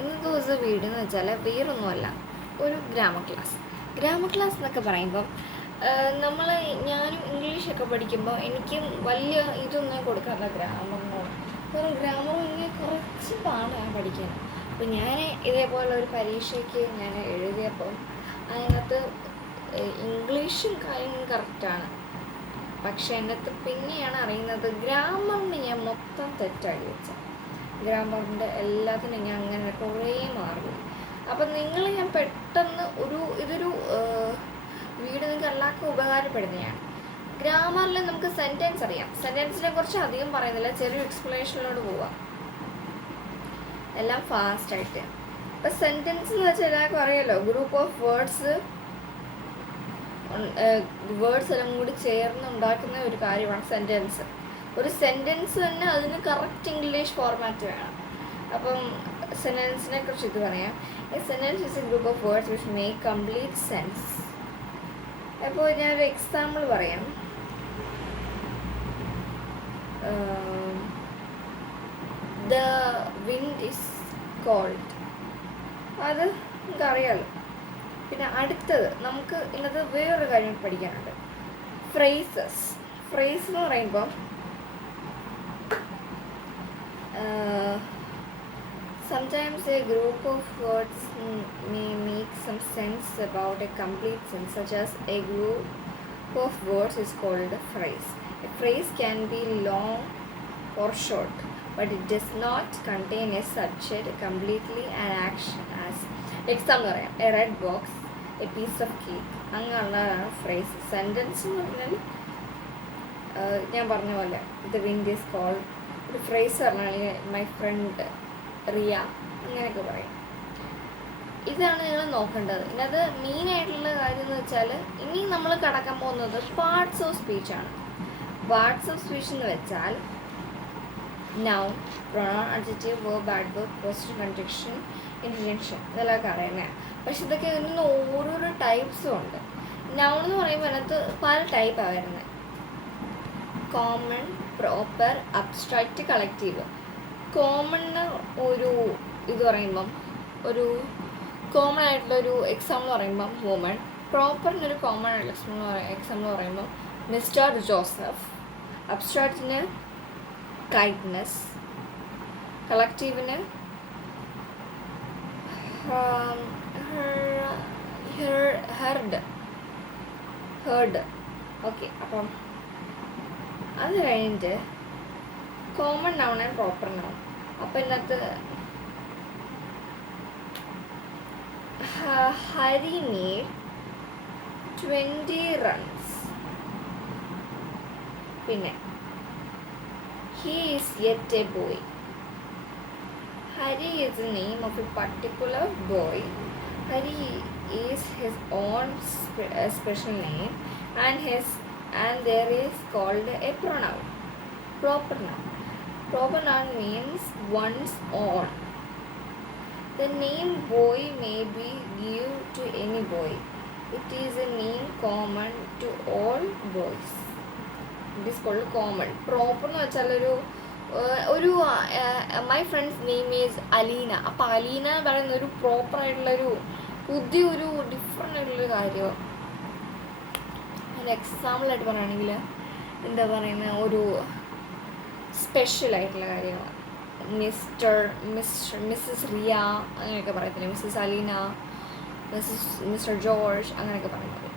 ഇന്നത്തെ ദിവസം വീടെന്ന് വെച്ചാൽ വേറൊന്നുമല്ല, ഒരു ഗ്രാമർ ക്ലാസ് എന്നൊക്കെ പറയുമ്പം ഞാനും ഇംഗ്ലീഷൊക്കെ പഠിക്കുമ്പോൾ എനിക്കും വലിയ ഇതൊന്നും കൊടുക്കാറില്ല ഗ്രാമറിനോട്. കാരണം ഗ്രാമർ ഇങ്ങനെ കുറച്ച് പാടാണ് പഠിക്കാൻ. അപ്പോൾ ഞാൻ ഇതേപോലെ ഒരു പരീക്ഷയ്ക്ക് ഞാൻ എഴുതിയപ്പം അതിനകത്ത് ഇംഗ്ലീഷും കാര്യങ്ങളും കറക്റ്റാണ്, പക്ഷേ എൻ്റെ അടുത്ത് പിന്നെയാണ് അറിയുന്നത് ഗ്രാമറിന് ഞാൻ മൊത്തം തെറ്റാക്കി വെച്ചത്. ഗ്രാമറിൻ്റെ എല്ലാത്തിനും ഞാൻ അങ്ങനെ കുറേ മാറി. അപ്പം ഞാൻ പെട്ടെന്ന് ഇതൊരു വീഡിയോ നിങ്ങൾക്ക് എല്ലാവർക്കും ഉപകാരപ്പെടുന്നതാണ്. ഗ്രാമറിൽ നമുക്ക് സെൻറ്റൻസ് അറിയാം. സെൻറ്റൻസിനെ കുറിച്ച് അധികം പറയുന്നില്ല, ചെറിയൊരു എക്സ്പ്ലനേഷനിലോട്ട് പോവാം, എല്ലാം ഫാസ്റ്റായിട്ട്. ഇപ്പം സെൻറ്റൻസ് എന്ന് വെച്ചാൽ എല്ലാവർക്കും അറിയാമല്ലോ, ഗ്രൂപ്പ് ഓഫ് വേർഡ്സ് എല്ലാം കൂടി ചേർന്ന് ഉണ്ടാക്കുന്ന ഒരു കാര്യമാണ് സെൻറ്റൻസ്. ഒരു സെൻറ്റൻസ് തന്നെ അതിന് കറക്റ്റ് ഇംഗ്ലീഷ് ഫോർമാറ്റ് വേണം. അപ്പം സെൻറ്റൻസിനെ കുറിച്ച് ഇത് പറയാം. A sentence is a group of words which make complete sense. അപ്പോൾ ഞാനൊരു എക്സാമ്പിൾ പറയാം. The wind is cold. അത് നമുക്കറിയാമല്ലോ. പിന്നെ അടുത്തത് നമുക്ക് ഇന്നത് വേറൊരു കാര്യം പഠിക്കാനുണ്ട്, ഫ്രേസസ്. ഫ്രേസ് എന്ന് പറയുമ്പോൾ sometimes a group of words may make some sense about a complete sense, such as a group of words is called a phrase. A phrase can be long or short, but it does not contain a subject completely an action. As example പറയാം, a red box, a piece of cake, അങ്ങനെയുള്ളതാണ് phrase. Sentence എന്ന് പറഞ്ഞാൽ ഞാൻ പറഞ്ഞ പോലെ the wind is cold. ഒരു phrase പറഞ്ഞാൽ my friend Riya, അങ്ങനെയൊക്കെ പറയും. ഇതാണ് നിങ്ങൾ നോക്കേണ്ടത്. ഇതിനകത്ത് മെയിനായിട്ടുള്ള കാര്യം എന്ന് വെച്ചാൽ ഇനി നമ്മൾ കടക്കാൻ പോകുന്നത് പാർട്സ് ഓഫ് സ്പീച്ചാണ്. പാർട്സ് ഓഫ് സ്പീച്ച് എന്ന് വെച്ചാൽ noun, pronoun, adjective, verb, adverb, positive conjunction, intention, ഇതെല്ലാം അറിയുന്നത്. പക്ഷെ ഇതൊക്കെ ഇതിന് ഓരോരോ ടൈപ്സും ഉണ്ട്. നൗൺ എന്ന് പറയുമ്പോൾ അതിനകത്ത് പല ടൈപ്പാണ് വരുന്നത്. Common, proper, abstract, collective. Common ഒരു ഇത് പറയുമ്പം ഒരു കോമൺ ആയിട്ടുള്ളൊരു എക്സാമ്പിൾ പറയുമ്പം വുമൺ. പ്രോപ്പറിനൊരു കോമൺ ആയിട്ടുള്ള എക്സാമ്പിൾ പറയുമ്പം മിസ്റ്റർ ജോസഫ്. അബ്സ്ട്രാക്റ്റിന് കൈറ്റ്നസ്. കളക്റ്റീവിന് ഹേർഡ്. ഓക്കെ, അപ്പം അത് കഴിഞ്ഞിട്ട് common noun and proper noun. അപ്പം ഇതിനകത്ത് ഹരി മേഡ് 20 runs. പിന്നെ he is yet a boy. Hari is the name of a particular boy. Hari is his own special name and there is called a pronoun. Proper noun. Proper noun means one's own. The name boy may be given to any boy. It is a name common to all boys. It is called common. Proper എന്ന് വെച്ചാൽ ഒരു my friends name is Aleena. അപ്പോൾ അലീന എന്ന് പറയുന്ന ഒരു proper ആയിട്ടുള്ളൊരു പുതിയൊരു different ആയിട്ടുള്ളൊരു കാര്യമാണ്. ഒരു എക്സാമ്പിളായിട്ട് പറയുകയാണെങ്കിൽ എന്താ പറയുന്ന ഒരു സ്പെഷ്യലായിട്ടുള്ള കാര്യമാണ്. മിസ്സസ് റിയ അങ്ങനെയൊക്കെ പറയത്തില്ലേ, മിസ്സസ് അലീന, മിസ്റ്റർ ജോർജ് അങ്ങനെയൊക്കെ പറയുന്നത്.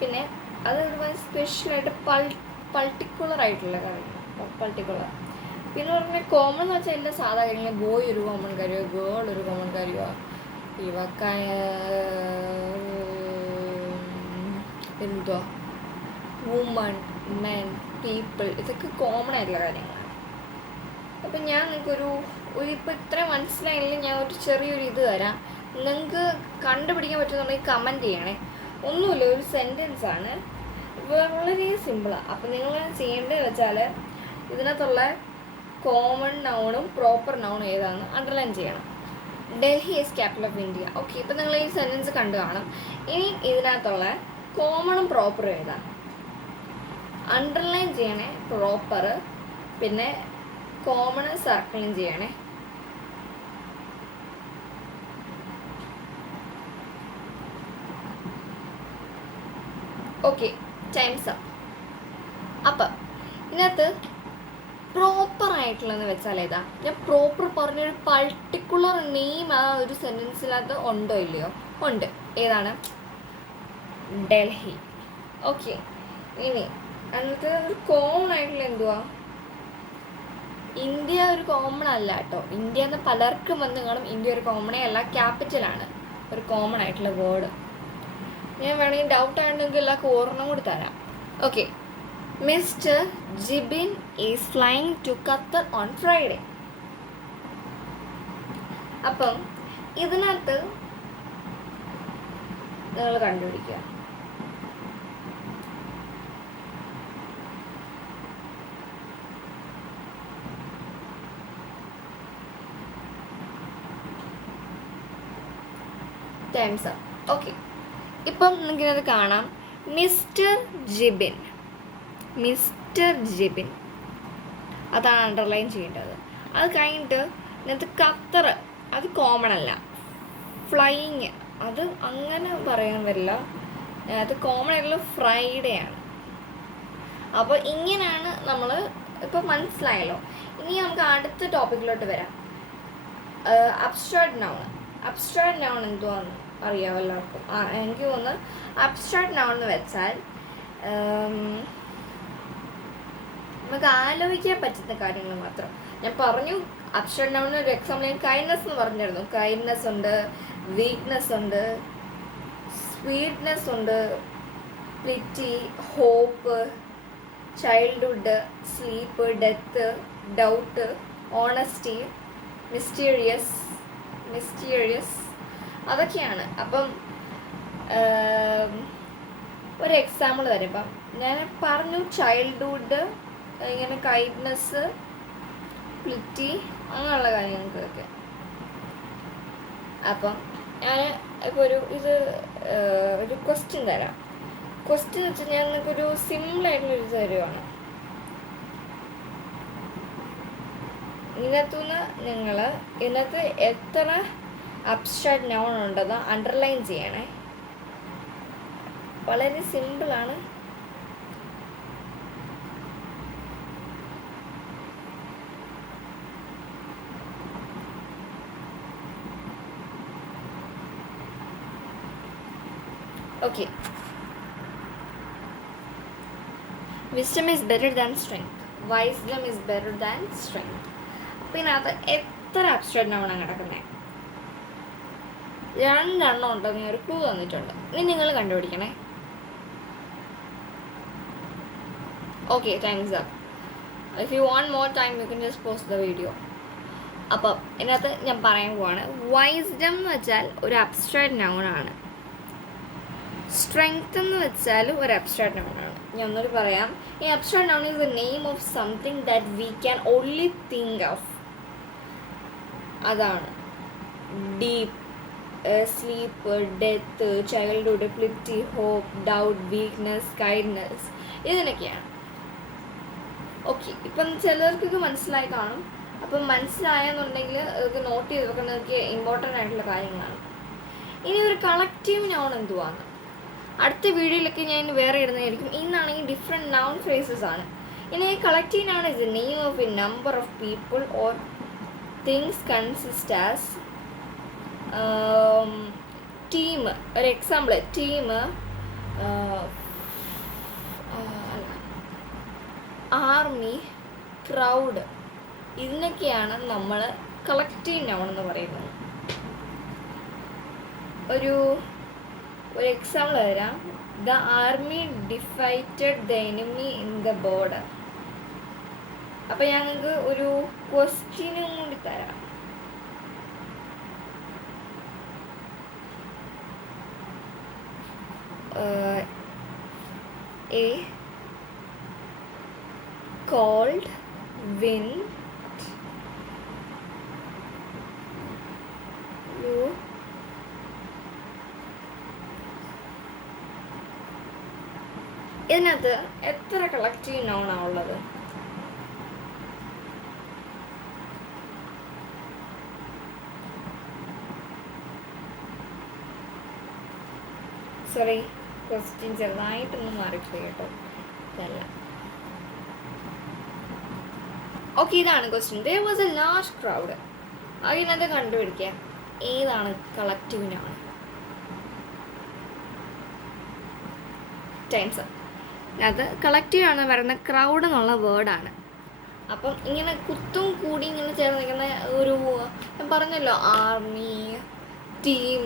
പിന്നെ അത് സ്പെഷ്യലായിട്ട് പർട്ടിക്കുലർ ആയിട്ടുള്ള കാര്യങ്ങൾ, പർട്ടിക്കുലർ. പിന്നെ പറഞ്ഞാൽ കോമൺ എന്ന് വെച്ചാൽ എല്ലാ സാധാ കാര്യങ്ങളും. ബോയ് ഒരു കോമൺ കാര്യമോ, ഗേൾ ഒരു കോമൺ കാര്യമോ, എന്തുവാ വുമൺ, മെൻ, പീപ്പിൾ, ഇതൊക്കെ കോമൺ ആയിട്ടുള്ള കാര്യങ്ങളാണ്. അപ്പം ഞാൻ നിങ്ങൾക്കൊരു ഇപ്പോൾ ഇത്രയും മനസ്സിലായില്ലെങ്കിൽ ഞാൻ ഒരു ചെറിയൊരു ഇത് തരാം. നിങ്ങൾക്ക് കണ്ടുപിടിക്കാൻ പറ്റുന്നുണ്ടെങ്കിൽ കമൻറ്റ് ചെയ്യണേ. ഒന്നുമില്ല, ഒരു സെൻറ്റൻസ് ആണ്, വളരെ സിമ്പിളാണ്. അപ്പം നിങ്ങൾ ചെയ്യേണ്ടത് വെച്ചാൽ ഇതിനകത്തുള്ള കോമൺ നൗണും പ്രോപ്പർ നൗണും ഏതാണെന്ന് അണ്ടർലൈൻ ചെയ്യണം. Delhi is capital of India. Okay, ഇപ്പം നിങ്ങൾ ഈ സെൻറ്റൻസ് കണ്ടു കാണും. ഇനി ഇതിനകത്തുള്ള കോമണും പ്രോപ്പറും ഏതാണ് അണ്ടർലൈൻ ചെയ്യണേ, പ്രോപ്പർ. പിന്നെ കോമൺ സർക്കിളും ചെയ്യണേ. Okay, time's up. അപ്പം ഇതിനകത്ത് പ്രോപ്പർ ആയിട്ടുള്ളതെന്ന് വെച്ചാൽ ഏതാ? ഞാൻ പ്രോപ്പർ പറഞ്ഞൊരു പർട്ടിക്കുലർ നെയിം ആ ഒരു സെൻറ്റൻസിനകത്ത് ഉണ്ടോ ഇല്ലയോ? ഉണ്ട്. ഏതാണ്? ഡൽഹി. ഓക്കെ, ഇനി അതിനകത്ത് ഒരു കോമൺ ആയിട്ടുള്ള എന്തുവാ? ഇന്ത്യ ഒരു കോമൺ അല്ല കേട്ടോ. ഇന്ത്യ എന്ന് പലർക്കും വന്ന് കാണും. ഇന്ത്യ ഒരു കോമണേ അല്ല, ക്യാപിറ്റലാണ് ഒരു കോമൺ ആയിട്ടുള്ള വേർഡ്. ഞാൻ വേണമെങ്കിൽ ഡൗട്ട് ആയിട്ടുണ്ടെങ്കിൽ എല്ലാവർക്കും ഓർമ്മ കൂടി തരാം. Okay, mister Jibin is flying to Qatar on Friday. അപ്പം ഇതിനകത്ത് നിങ്ങൾ കണ്ടുപിടിക്കുക. Times up. ഓക്കെ, ഇപ്പം നിങ്ങൾക്കത് കാണാം. മിസ്റ്റർ ജിബിൻ, മിസ്റ്റർ ജിബിൻ, അതാണ് അണ്ടർലൈൻ ചെയ്യേണ്ടത്. അത് കഴിഞ്ഞിട്ട് ഇതിനകത്ത് ഖത്തർ, അത് കോമൺ അല്ല. ഫ്ലൈയിങ്, അത് അങ്ങനെ പറയാൻ വരില്ല. അത് കോമൺ ആയിട്ടുള്ള ഫ്രൈഡേ ആണ്. അപ്പോൾ ഇങ്ങനെയാണ് നമ്മൾ ഇപ്പോൾ മനസ്സിലായല്ലോ. ഇനി നമുക്ക് അടുത്ത ടോപ്പിക്കിലോട്ട് വരാം. Abstract noun. അബ്സ്ട്രാക്ട് നൗൺ എന്തുവാന്ന് അറിയാമോ എല്ലാവർക്കും? എനിക്ക് തോന്നുന്നു അബ്സ്ട്രാക്ട് നൗൺ എന്ന് വെച്ചാൽ നമുക്ക് ആലോചിക്കാൻ പറ്റുന്ന കാര്യങ്ങൾ മാത്രം. ഞാൻ പറഞ്ഞു അബ്സ്ട്രാക്ട് നൗണിന് ഒരു എക്സാമ്പിൾ ഞാൻ കൈൻഡ്നെസ് എന്ന് പറഞ്ഞിരുന്നു. കൈൻഡ്നെസ് ഉണ്ട്, വീക്ക്നെസ് ഉണ്ട്, സ്വീറ്റ്നെസ് ഉണ്ട്, pretty, hope, childhood, sleep, death, doubt, honesty, mysterious അതൊക്കെയാണ്. അപ്പം ഒരു എക്സാമ്പിൾ തരുമ്പം ഞാൻ പറഞ്ഞു ചൈൽഡ്ഹുഡ്, ഇങ്ങനെ കൈൻഡ്നെസ്, പ്ലിറ്റി, അങ്ങനെയുള്ള കാര്യങ്ങൾക്കൊക്കെ. അപ്പം ഞാൻ ഇപ്പോൾ ഒരു ക്വസ്റ്റ്യൻ തരാം. ക്വസ്റ്റ്യൻ വെച്ച് ഞാൻ നിങ്ങൾക്കൊരു സിമ്പിളായിട്ടുള്ളൊരു തരുവാണ്. ഇതിനകത്തുനിന്ന് നിങ്ങൾ ഇതിനകത്ത് എത്ര അബ്സ്ട്രാക്ട് നൗൺ ഉണ്ടെന്ന് അണ്ടർലൈൻ ചെയ്യണേ. വളരെ സിമ്പിളാണ്. Okay, wisdom is better than strength, wisdom is better than strength. അപ്പം ഇതിനകത്ത് എത്ര അബ്സ്ട്രാക്ട് നൗണാണ് കിടക്കുന്നത്? 2 എണ്ണം ഉണ്ടെന്ന് ഒരു ക്ലൂ തന്നിട്ടുണ്ട്. ഇനി നിങ്ങൾ കണ്ടുപിടിക്കണേ. Okay, time's up. If you want more time you can just post the video. അപ്പം ഇതിനകത്ത് ഞാൻ പറയാൻ പോവാണ്. വൈസ്ഡം എന്ന് വെച്ചാൽ ഒരു അബ്സ്ട്രാക്ട് നൗണാണ്. സ്ട്രെങ്ത് എന്ന് വെച്ചാൽ ഒരു അബ്സ്ട്രാക്ട് നൗണാണ്. ഞാൻ ഒന്നുകൂടി പറയാം. ഈ abstract noun is the name of something that we can only think of. അതാണ് deep, sleep, death, childhood, pity, hope, doubt, weakness, kindness, ഇതിനൊക്കെയാണ്. ഓക്കെ, ഇപ്പം ചിലർക്കൊക്കെ മനസ്സിലായി കാണും. അപ്പം മനസ്സിലായെന്നുണ്ടെങ്കിൽ ഇത് നോട്ട് ചെയ്ത് വെക്കുന്നതൊക്കെ ഇമ്പോർട്ടൻ്റ് ആയിട്ടുള്ള കാര്യങ്ങളാണ്. ഇനി ഒരു കളക്റ്റീവ് നൗൺ എന്തുവാണ് അടുത്ത വീഡിയോയിലൊക്കെ ഞാൻ വേറെ ഇടുന്നതായിരിക്കും. ഇന്നാണെങ്കിൽ ഡിഫറെൻറ്റ് നൗൺ ഫ്രേസസ് ആണ്. ഇനി collective noun is the name of a number of people or things consist as team. ഒരു എക്സാമ്പിൾ, ടീം, ആർമി, ക്രൗഡ്, ഇതിനൊക്കെയാണ് നമ്മൾ കളക്റ്റീവ് നൗൺ എന്ന് പറയുന്നത്. ഒരു എക്സാമ്പിൾ തരാം. The army defeated the enemy in the border. അപ്പം ഞാൻ നിങ്ങൾക്ക് ഒരു ക്വസ്റ്റ്യനും കൂടി തരാം. A cold wind blew ഇതിനകത്ത് എത്ര കളക്റ്റീവ് നൗണാണ് ഉള്ളത്? സോറി, ക്വസ്റ്റ്യൻ ചെറുതായിട്ടൊന്നും മാറിപ്പോയി കേട്ടോ. ഇതല്ല. ഓക്കെ, ഇതാണ് question. There was a large crowd. അതിനകത്ത് കണ്ടുപിടിക്കുക ഏതാണ് കളക്റ്റീവിനാണ്. ടൈംസ്. അത് കളക്റ്റീവ് ആണെന്ന് പറയുന്ന ക്രൗഡ് എന്നുള്ള വേർഡാണ്. അപ്പം ഇങ്ങനെ കുത്തും കൂടി ഇങ്ങനെ ചേർന്ന് നിൽക്കുന്ന ഒരു, ഞാൻ പറഞ്ഞല്ലോ, ആർമി, ടീം,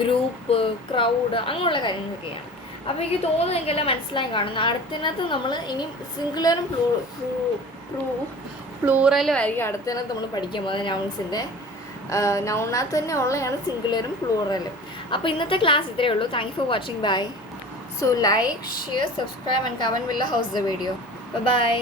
ഗ്രൂപ്പ്, ക്രൗഡ്, അങ്ങനെയുള്ള കാര്യങ്ങളൊക്കെയാണ്. അപ്പോൾ എനിക്ക് തോന്നുന്നു എനിക്കെല്ലാം മനസ്സിലായി കാണുന്നു. അടുത്തതിനകത്ത് നമ്മൾ ഇനി സിംഗുലറും പ്ലൂറലും ആയിരിക്കും അടുത്തതിനകത്ത് നമ്മൾ പഠിക്കാൻ പോകുന്നത്. നൗൺസിൻ്റെ നൗണിനകത്ത് തന്നെ ഉള്ളതാണ് സിംഗുലറും പ്ലൂറലും. അപ്പോൾ ഇന്നത്തെ ക്ലാസ് ഇത്രയേ ഉള്ളൂ. Thank you for watching. Bye. So like, share, subscribe and comment below how's the video. Bye bye.